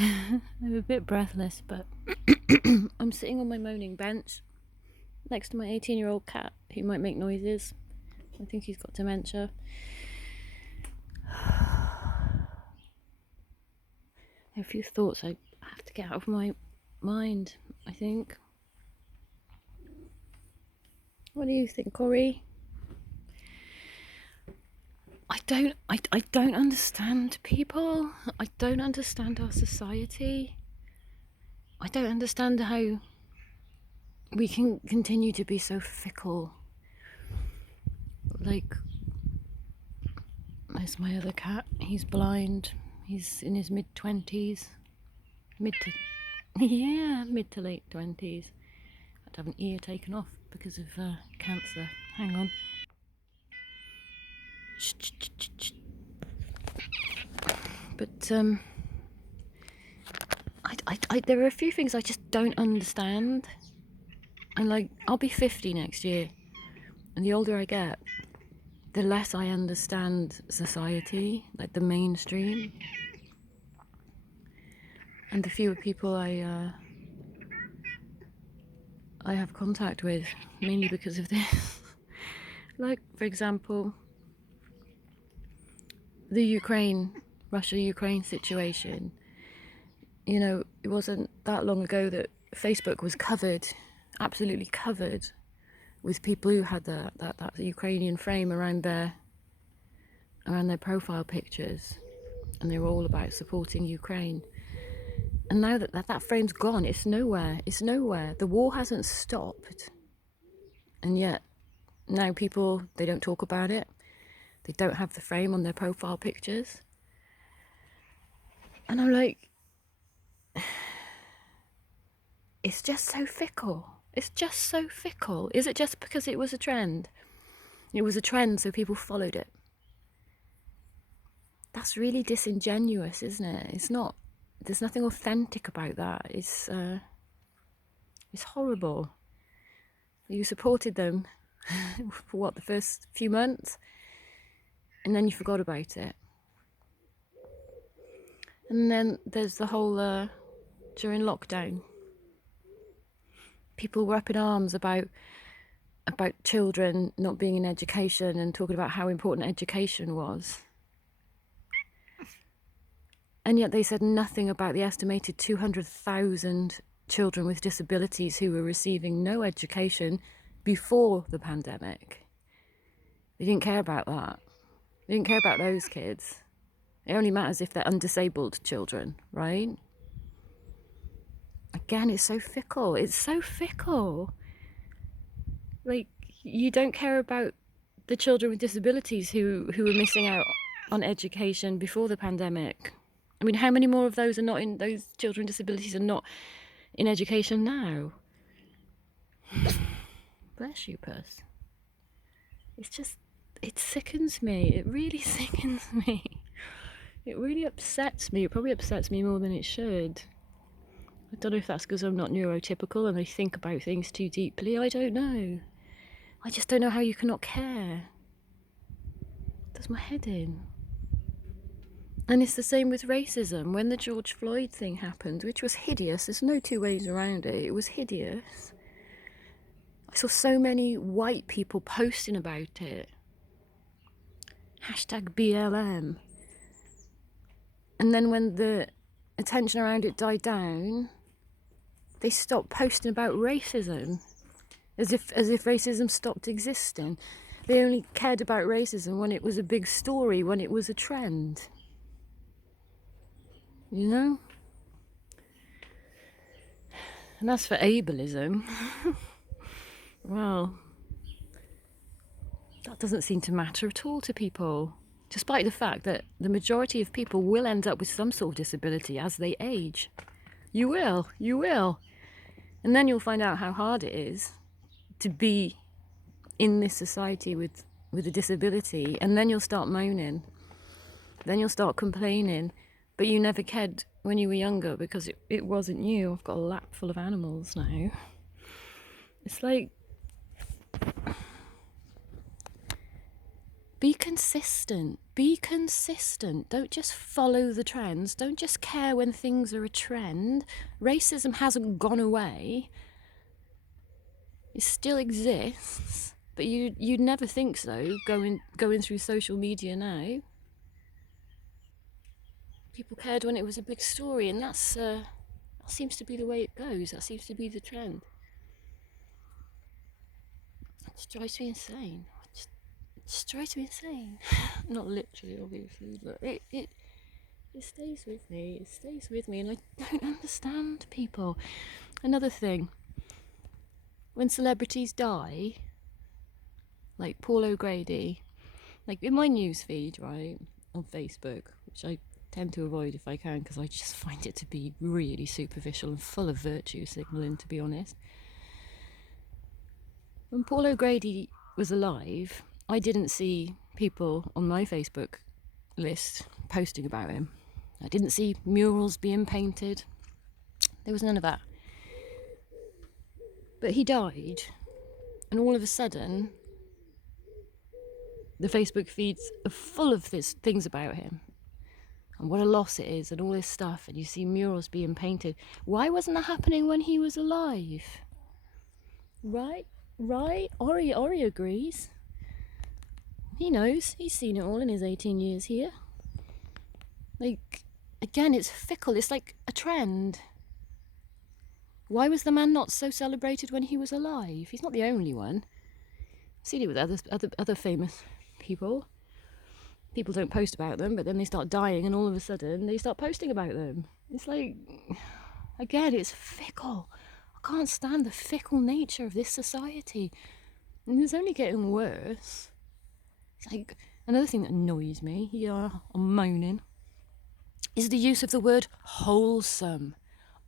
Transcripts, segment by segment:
I'm a bit breathless, but I'm sitting on my moaning bench next to my 18-year-old cat who might make noises. I think he's got dementia. There are a few thoughts I have to get out of my mind, I think. What do you think, Corey? I don't understand people. I don't understand our society. I don't understand how we can continue to be so fickle. Like, there's my other cat. He's blind. He's in his mid-20s. Mid to late 20s. Had to have an ear taken off because of cancer. Hang on. But there are a few things I just don't understand. And like, I'll be 50 next year, and the older I get, the less I understand society, like the mainstream, and the fewer people I have contact with, mainly because of this. Like, for example, the Russia-Ukraine situation. You know, it wasn't that long ago that Facebook was covered, absolutely covered, with people who had that Ukrainian frame around their profile pictures, and they were all about supporting Ukraine. And now that frame's gone, it's nowhere. It's nowhere. The war hasn't stopped, and yet now people, they don't talk about it. They don't have the frame on their profile pictures, and I'm like, it's just so fickle. It's just so fickle. Is it just because it was a trend? It was a trend, so people followed it. That's really disingenuous, isn't it? It's not. There's nothing authentic about that. It's horrible. You supported them for what, the first few months, and then you forgot about it. And then there's the whole during lockdown, people were up in arms about children not being in education and talking about how important education was. And yet they said nothing about the estimated 200,000 children with disabilities who were receiving no education before the pandemic. They didn't care about that. They didn't care about those kids. It only matters if they're undisabled children, right? Again, it's so fickle. It's so fickle. Like, you don't care about the children with disabilities who were missing out on education before the pandemic. I mean, how many more of those children with disabilities are not in education now? Bless you, Puss. It sickens me. It really sickens me. It really upsets me. It probably upsets me more than it should. I don't know if that's because I'm not neurotypical and I think about things too deeply. I don't know. I just don't know how you cannot care. It does my head in. And it's the same with racism. When the George Floyd thing happened, which was hideous, there's no two ways around it, it was hideous. I saw so many white people posting about it. #BLM. And then when the attention around it died down, they stopped posting about racism, as if racism stopped existing. They only cared about racism when it was a big story, when it was a trend. You know? And as for ableism, well, that doesn't seem to matter at all to people, despite the fact that the majority of people will end up with some sort of disability as they age. You will. And then you'll find out how hard it is to be in this society with a disability, and then you'll start moaning. Then you'll start complaining, but you never cared when you were younger because it wasn't you. I've got a lap full of animals now. It's like, Be consistent. Be consistent. Don't just follow the trends. Don't just care when things are a trend. Racism hasn't gone away. It still exists, but you'd never think so going through social media now. People cared when it was a big story, and that seems to be the way it goes. That seems to be the trend. It drives me insane. It just drives me insane. Not literally, obviously, but it stays with me. It stays with me, and I don't understand people. Another thing, when celebrities die, like Paul O'Grady, like in my news feed, right, on Facebook, which I tend to avoid if I can because I just find it to be really superficial and full of virtue signalling, to be honest. When Paul O'Grady was alive, I didn't see people on my Facebook list posting about him. I didn't see murals being painted. There was none of that. But he died, and all of a sudden, the Facebook feeds are full of things about him and what a loss it is and all this stuff, and you see murals being painted. Why wasn't that happening when he was alive? Right? Ori agrees. He knows. He's seen it all in his 18 years here. Like, again, it's fickle. It's like a trend. Why was the man not so celebrated when he was alive? He's not the only one. I've seen it with other famous people. People don't post about them, but then they start dying, and all of a sudden they start posting about them. It's like, again, it's fickle. I can't stand the fickle nature of this society, and it's only getting worse. It's like, another thing that annoys me, I'm moaning, is the use of the word wholesome.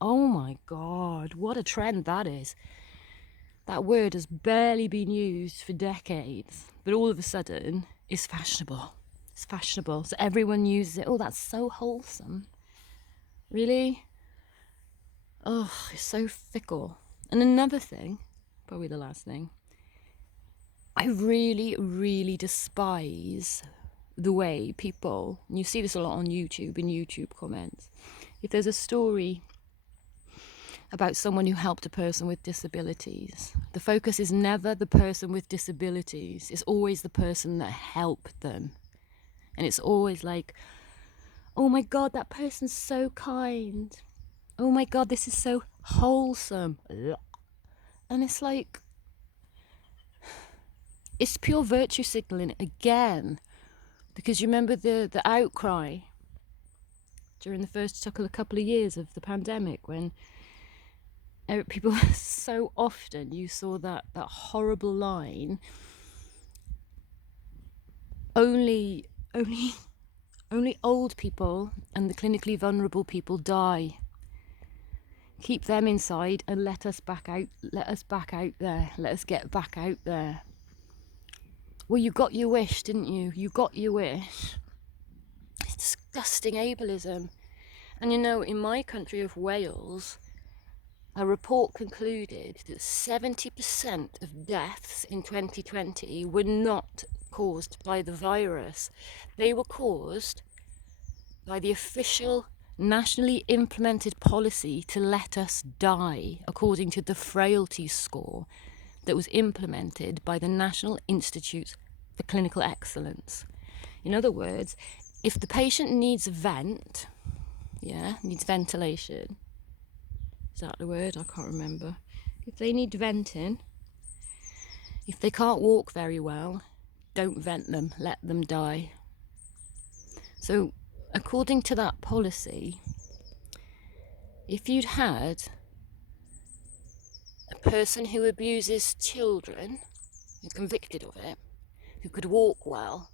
Oh my God, what a trend that is. That word has barely been used for decades, but all of a sudden it's fashionable. It's fashionable, so everyone uses it. Oh, that's so wholesome. Really? Oh, it's so fickle. And another thing, probably the last thing, I really, really despise the way people, and you see this a lot on YouTube, in YouTube comments, if there's a story about someone who helped a person with disabilities, the focus is never the person with disabilities. It's always the person that helped them. And it's always like, oh my God, that person's so kind. Oh my God, this is so wholesome. And it's like, it's pure virtue signaling again. Because you remember the outcry during the first couple of years of the pandemic, when people, so often you saw that horrible line, only old people and the clinically vulnerable people die. Keep them inside and let us back out there. Let us get back out there. Well, you got your wish, didn't you? You got your wish. It's disgusting ableism. And you know, in my country of Wales, a report concluded that 70% of deaths in 2020 were not caused by the virus. They were caused by the official nationally implemented policy to let us die, according to the frailty score that was implemented by the National Institute for Clinical Excellence. In other words, if the patient needs needs ventilation, is that the word? I can't remember. If they need venting, if they can't walk very well, don't vent them, let them die. So, according to that policy, if you'd had a person who abuses children, who convicted of it, who could walk well,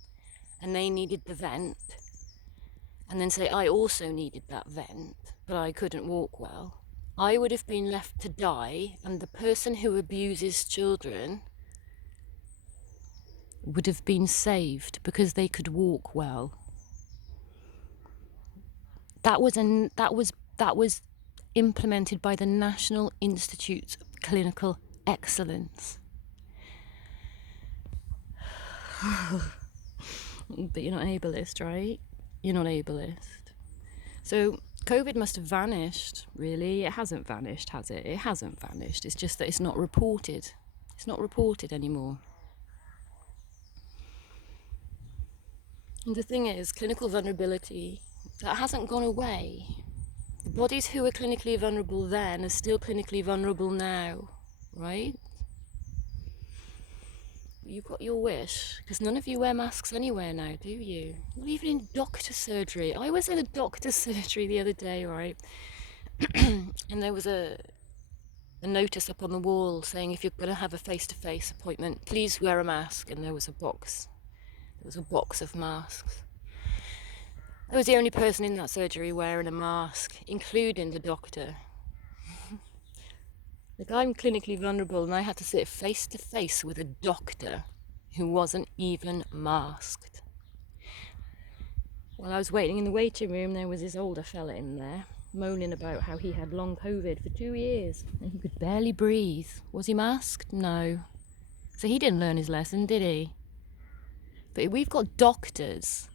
and they needed the vent, and then say, I also needed that vent, but I couldn't walk well, I would have been left to die, and the person who abuses children would have been saved because they could walk well. That was implemented by the National Institute of Clinical Excellence. But you're not ableist, right? You're not ableist. So COVID must have vanished, really. It hasn't vanished, has it? It hasn't vanished. It's just that it's not reported. It's not reported anymore. And the thing is, clinical vulnerability, that hasn't gone away. The bodies who were clinically vulnerable then are still clinically vulnerable now, right? You got your wish, because none of you wear masks anywhere now, do you? Not even in doctor surgery. I was in a doctor surgery the other day, right? And there was a notice up on the wall saying if you're going to have a face-to-face appointment, please wear a mask. And there was a box. There was a box of masks. I was the only person in that surgery wearing a mask, including the doctor. Like, I'm clinically vulnerable and I had to sit face to face with a doctor who wasn't even masked. While I was waiting in the waiting room, there was this older fella in there moaning about how he had long COVID for 2 years and he could barely breathe. Was he masked? No. So he didn't learn his lesson, did he? But we've got doctors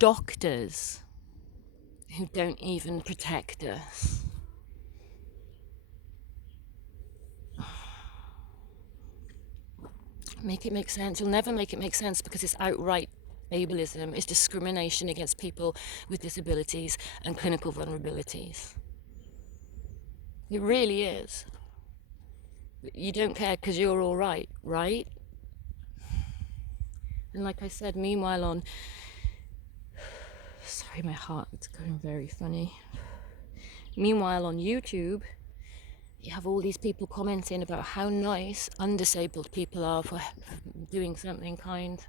who don't even protect us. Make it make sense. You'll never make it make sense because it's outright ableism. It's discrimination against people with disabilities and clinical vulnerabilities. It really is. You don't care because you're all right, right? And like I said, meanwhile on... Sorry, my heart's going very funny. Meanwhile on YouTube, you have all these people commenting about how nice undisabled people are for doing something kind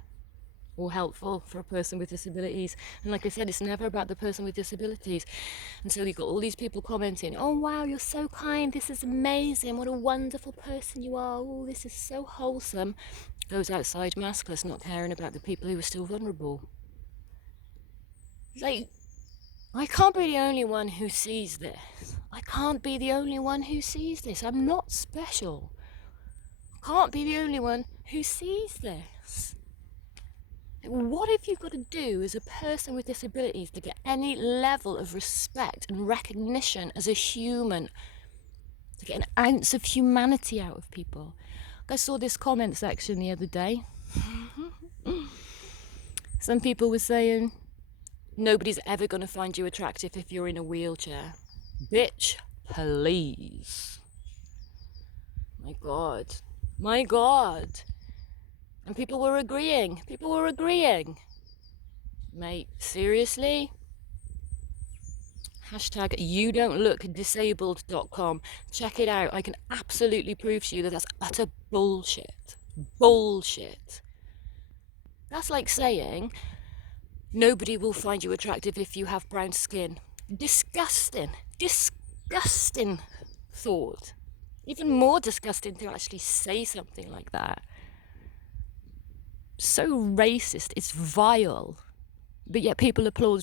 or helpful for a person with disabilities. And like I said, it's never about the person with disabilities. And so you've got all these people commenting, oh wow, you're so kind, this is amazing, what a wonderful person you are, oh, this is so wholesome. Those outside maskless, not caring about the people who are still vulnerable. Like, I can't be the only one who sees this. I can't be the only one who sees this. I'm not special. I can't be the only one who sees this. What have you got to do as a person with disabilities to get any level of respect and recognition as a human, to get an ounce of humanity out of people? I saw this comment section the other day. Some people were saying, nobody's ever going to find you attractive if you're in a wheelchair. Bitch, please. My God. My God. And people were agreeing. Mate, seriously? Hashtag youdon'tlookdisabled.com. Check it out. I can absolutely prove to you that that's utter bullshit. Bullshit. That's like saying nobody will find you attractive if you have brown skin. Disgusting. Disgusting thought. Even more disgusting to actually say something like that. So racist. It's vile. But yet people applaud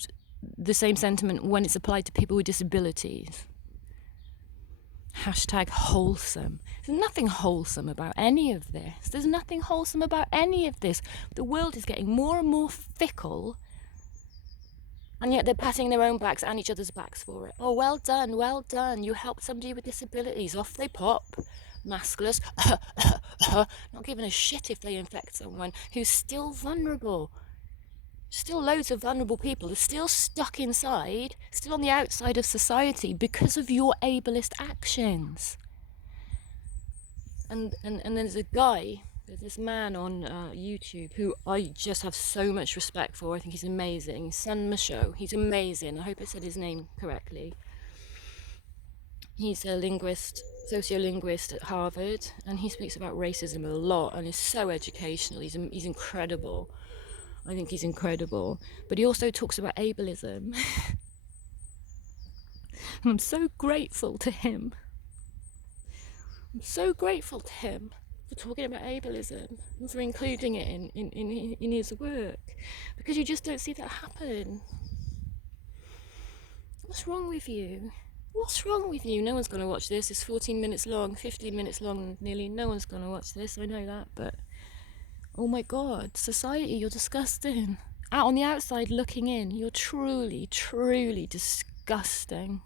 the same sentiment when it's applied to people with disabilities. Hashtag wholesome. There's nothing wholesome about any of this. There's nothing wholesome about any of this. The world is getting more and more fickle, and yet they're patting their own backs and each other's backs for it. Oh, well done, well done. You helped somebody with disabilities. Off they pop. Maskless. Not giving a shit if they infect someone who's still vulnerable. Still loads of vulnerable people are still stuck inside, still on the outside of society because of your ableist actions. And there's this man on YouTube who I just have so much respect for. I think he's amazing. Sun Michaud. He's amazing. I hope I said his name correctly. He's a linguist, sociolinguist at Harvard, and he speaks about racism a lot and is so educational. He's incredible. I think he's incredible. But he also talks about ableism. And I'm so grateful to him. I'm so grateful to him for talking about ableism and for including it in his work. Because you just don't see that happen. What's wrong with you? What's wrong with you? No one's going to watch this. It's 14 minutes long, 15 minutes long nearly. No one's going to watch this. I know that, but Oh my god, society, you're disgusting. Out on the outside looking in, you're truly, truly disgusting.